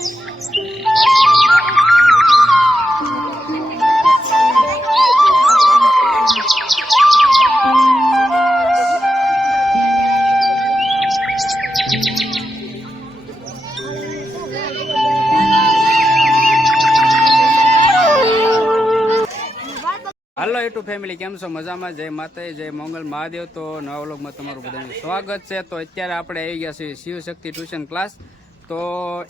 હાલો YouTube family, કેમ છો? મજામાં? જય માતા જય મંગલ મહાદેવ. તો નવા વ્લોગમાં તમારું બધાનું સ્વાગત છે. તો અત્યારે આપણે આવી ગયા છીએ શિવશક્તિ ટ્યુશન ક્લાસ. તો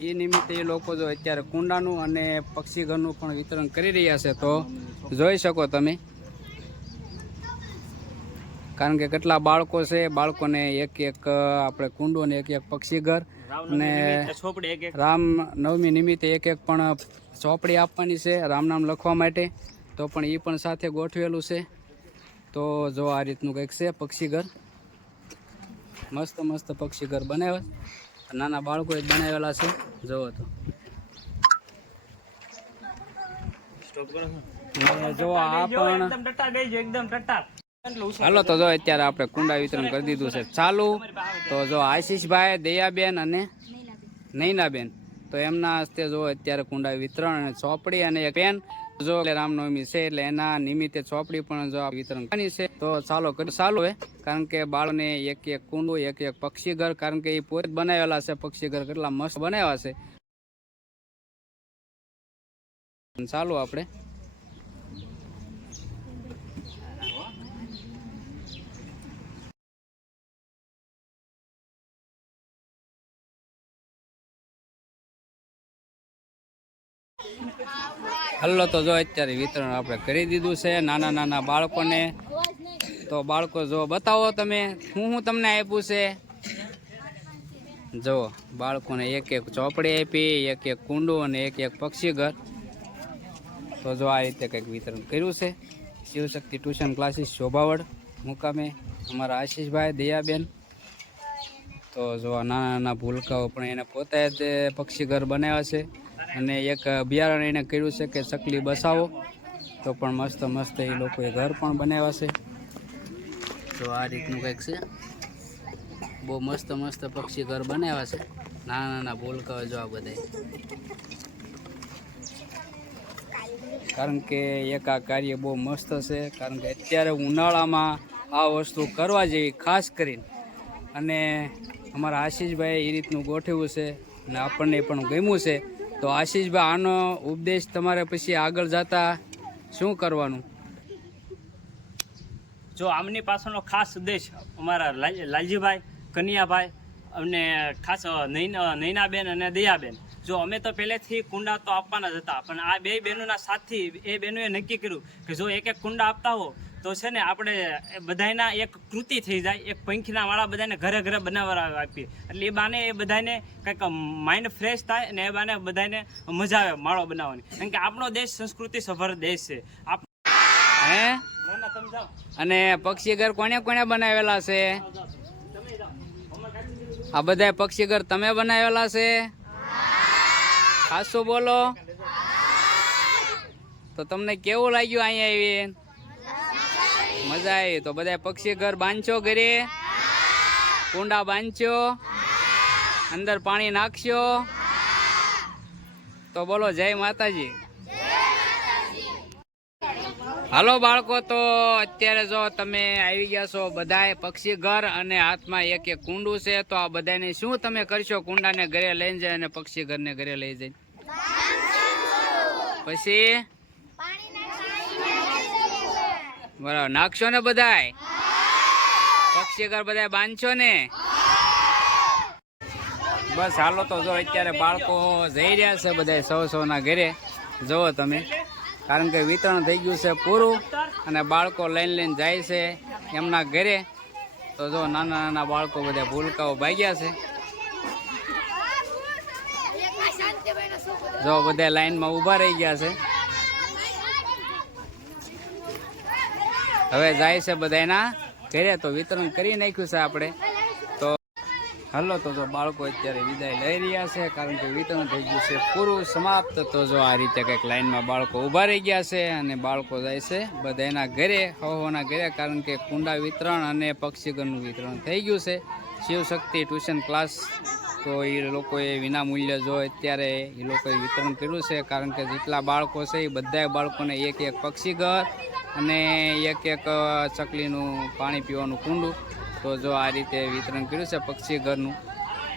એ નિમિત્તે એ લોકો જો અત્યારે કુંડાનું અને પક્ષીઘરનું પણ વિતરણ કરી રહ્યા છે તો જોઈ શકો તમે. કારણ કે કેટલા બાળકો છે બાળકોને એક એક આપણે કુંડો અને એક એક પક્ષીઘર અને રામ નવમી નિમિત્તે એક એક પણ ચોપડી આપવાની છે રામ નામ લખવા માટે. તો પણ એ પણ સાથે ગોઠવેલું છે. તો જો આ રીતનું કંઈક છે પક્ષીઘર. મસ્ત મસ્ત પક્ષીઘર બનાવ્યા. નાના બાળકોએ જ બનાવેલા છે. જોવો તો. જો આ પણ હાલો તો જો અત્યારે આપણે કુંડા વિતરણ કરી દીધું છે. ચાલુ. તો જો આશીષભાઈ દયાબેન અને નૈનાબેન. તો એમના હસ્તે જો અત્યારે કુંડા વિતરણ અને ચોપડી અને એક પેન જો રામનવમી છે એટલે એના નિમિત્તે ચોપડી પણ જો વિતરણ કરવાની છે. તો ચાલો ચાલુ હે કારણ કે બાળને એક એક કુંડું, એક એક પક્ષી ઘર કારણ કે એ પોતે બનાવેલા છે પક્ષી ઘર કેટલા મસ્ત બનાવ્યા છે. ચાલુ આપણે. હલ્લો તો જો અત્યારે વિતરણ આપણે કરી દીધું છે નાના નાના બાળકોને. તો બાળકો જો બતાવો તમે, હું હું તમને આપ્યું છે? જો, બાળકોને એક એક ચોપડી આપી, એક એક કુંડું અને એક એક પક્ષીઘર તો જો આ રીતે કંઈક વિતરણ કર્યું છે. શિવશક્તિ ટ્યુશન ક્લાસીસ શોભાવડ મુકામે અમારા આશીષભાઈ, દયાબેન. તો જો નાના નાના ભૂલકાઓ પણ એને પોતે જ પક્ષીઘર બનાવ્યા છે. અને એક બિયારણ એને કર્યું છે કે ચકલી બસાવો. તો પણ મસ્ત મસ્ત એ લોકોએ ઘર પણ બનાવ્યા છે. તો આ રીતનું કંઈક છે. બહુ મસ્ત મસ્ત પક્ષી ઘર બનાવ્યા છે. નાના નાના ભૂલકાઓ જો આ બધા કારણ કે એક આ કાર્ય બહુ મસ્ત છે. કારણ કે અત્યારે ઉનાળામાં આ વસ્તુ કરવા જેવી ખાસ કરીને. અને અમારા આશીષભાઈ એ રીતનું ગોઠવ્યું છે. અને આપણને પણ ગમ્યું છે. તો આશીષભાઈ, આનો ઉપદેશ તમારે પછી આગળ જતા શું કરવાનું? જો આમની પાછળનો ખાસ ઉદ્દેશ અમારા લાલજીભાઈ, કનિયાભાઈ અને ખાસ નૈનાબેન અને દયાબેન. જો અમે તો પહેલેથી કુંડા તો આપવાના જ હતા, પણ આ બે બહેનોના સાથથી એ બહેનોએ નક્કી કર્યું કે જો એક એક કુંડા આપતા હો તો છે ને આપણે એ બધાયના એક કૃતિ થઈ જાય એક પંખીના વાળા બધાને ઘરે ઘરે બનાવવા આપીએ. એટલે એ બાને એ બધાને કંઈક માઇન્ડ ફ્રેશ થાય અને એ બાને બધાને મજા આવે માળો બનાવવાની. કારણ કે આપણો દેશ સંસ્કૃતિ સભર દેશ છે. આપ હે? અને પક્ષી ઘર કોને કોને બનાવેલા છે? આ બધા પક્ષી ઘર તમે બનાવેલા છે? ખાસું બોલો. તો તમને કેવું લાગ્યું અહીંયા આવી મજા આવી. તો બધા પક્ષી ઘર બાંધશો ઘરે? કુંડા બાંધશો? અંદર પાણી નાખશો? તો બોલો, જય માતાજી. હાલો બાળકો, તો અત્યારે જો તમે આવી ગયા છો બધાય પક્ષી ઘર અને હાથમાં એક એક કુંડું છે, તો આ બધાને શું તમે કરશો? કુંડાને ઘરે લઈને જાય અને પક્ષી ઘરને ઘરે લઈ જાય. પછી? બરાબર. નાખશો ને બધાય? પક્ષી ઘર બધાય બાંધશો ને? બસ હાલો તો જો અત્યારે બાળકો જઈ રહ્યા છે બધા સૌ સૌના ઘરે. જુઓ તમે. કારણ કે વિતરણ થઈ ગયું છે પૂરું અને બાળકો લઈને લઈને જાય છે એમના ઘરે. તો જો નાના નાના બાળકો બધા ભૂલકાઓ ભાગ્યા છે. જો બધા લાઈનમાં ઊભા રહી ગયા છે. હવે જાય છે બધાના ઘરે, તો વિતરણ કરી નાખ્યું છે આપણે. તો હાલો, તો જો બાળકો અત્યારે વિદાય લઈ રહ્યા છે, કારણ કે વિતરણ થઈ ગયું છે પૂરું સમાપ્ત. તો જો આ રીતે કંઈક લાઈનમાં બાળકો ઊભા રહી ગયા છે અને બાળકો જાય છે બધા એના ઘરે હવાના ઘરે, કારણ કે કુંડા વિતરણ અને પક્ષીગરનું વિતરણ થઈ ગયું છે. શિવશક્તિ ટ્યુશન ક્લાસ, તો એ લોકોએ વિનામૂલ્ય જો અત્યારે એ લોકોએ વિતરણ કર્યું છે, કારણ કે જેટલા બાળકો છે એ બધા બાળકોને એક એક પક્ષી ઘર અને એક એક ચકલીનું પાણી પીવાનું કુંડું. તો જો આ રીતે વિતરણ કર્યું છે પક્ષી ઘરનું.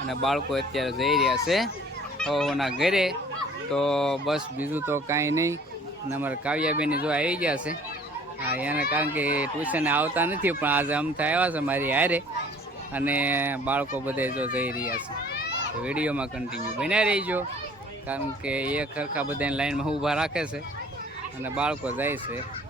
અને બાળકો અત્યારે જઈ રહ્યા છે હોના ઘરે. તો બસ બીજું તો કાંઈ નહીં. અને અમારા કાવ્યાબેન જો આવી ગયા છે. હા, એને કારણ કે ટ્યુશને આવતા નથી, પણ આજે અમથા આવ્યા છે મારી હારે. અને બાળકો બધે જો જઈ રહ્યા છે. તો વિડીયોમાં કન્ટિન્યુ બન્યા રહીજો. કારણ કે એ ખરખા બધાને લાઈનમાં ઊભા રાખે છે. અને બાળકો જાય છે.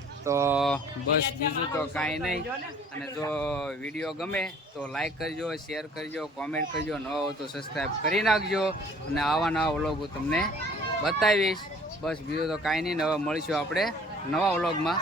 તો બસ બીજું તો કાંઈ નહીં. અને જો વીડિયો ગમે તો લાઈક કરજો શેર કરજો કોમેન્ટ કરજો. ન હો તો સબસ્ક્રાઈબ કરી નાખજો. અને આવા નવા વ્લોગ હું તમને બતાવીશ. બસ બીજું તો કાંઈ નહીં. નવા મળીશું આપણે નવા વ્લોગમાં.